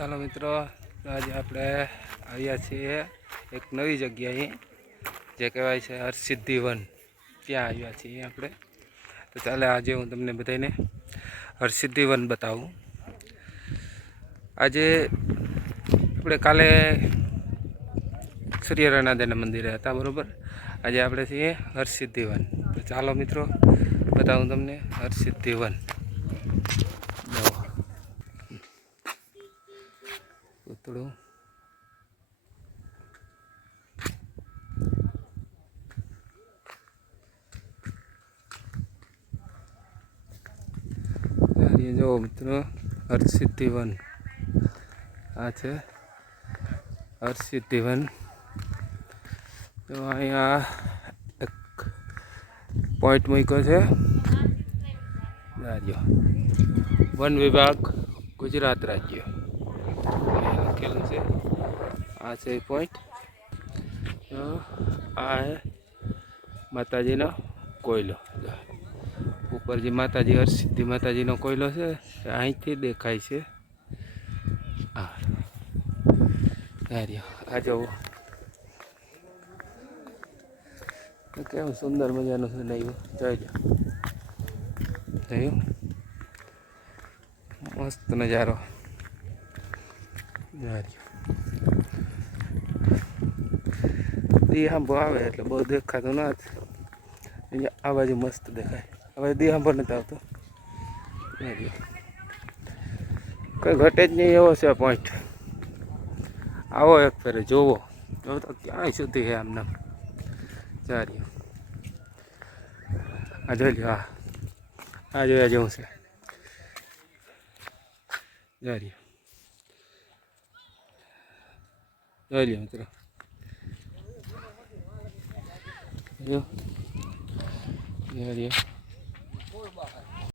ચાલો મિત્રો, આજે આપણે આવ્યા છીએ એક નવી જગ્યાએ જે કહેવાય છે હરસિદ્ધિ વન. ત્યાં આવ્યા છીએ આપણે. તો ચાલે આજે હું તમને બધાને હરસિદ્ધિ વન બતાવું. આજે આપણે કાલે સૂર્યનારાયણના મંદિરે હતા, બરાબર. આજે આપણે છીએ હરસિદ્ધિ વન. તો ચાલો મિત્રો, બતાવું તમને હરસિદ્ધિ વન. પૂતળું જો મિત્રો, હરસિદ્ધિ વન આ છે હરસિદ્ધિ વન. તો અહીંયા એક પોઈન્ટ મૂક્યો છે, વન વિભાગ ગુજરાત રાજ્ય લખેલું છે. આ છે પોઈન્ટ. તો આ માતાજીનો કોયલો, ઉપર જે માતાજી હરસિદ્ધિ માતાજીનો કોયલો છે અહીંથી દેખાય છે. આ જવો કેવું સુંદર મજાનું છે. નહીં જોઈજો, થયું મસ્ત નજારો. દિહાંભો આવે એટલે બહુ દેખાતું ના. અહીંયા આ બાજુ મસ્ત દેખાય. હવે દિહાંભો નથી આવતો. કઈ ઘટે જ નહીં એવો છે પોઈન્ટ. આવો એક ફેરે જોવો. હવે તો ક્યાંય સુધી છે આમ નામ. ચાર્યો આ જોઈ લ્યો. આ જોયા જેવું છે. ચાર્યો જોઈ લ્યો મિત્રો. જો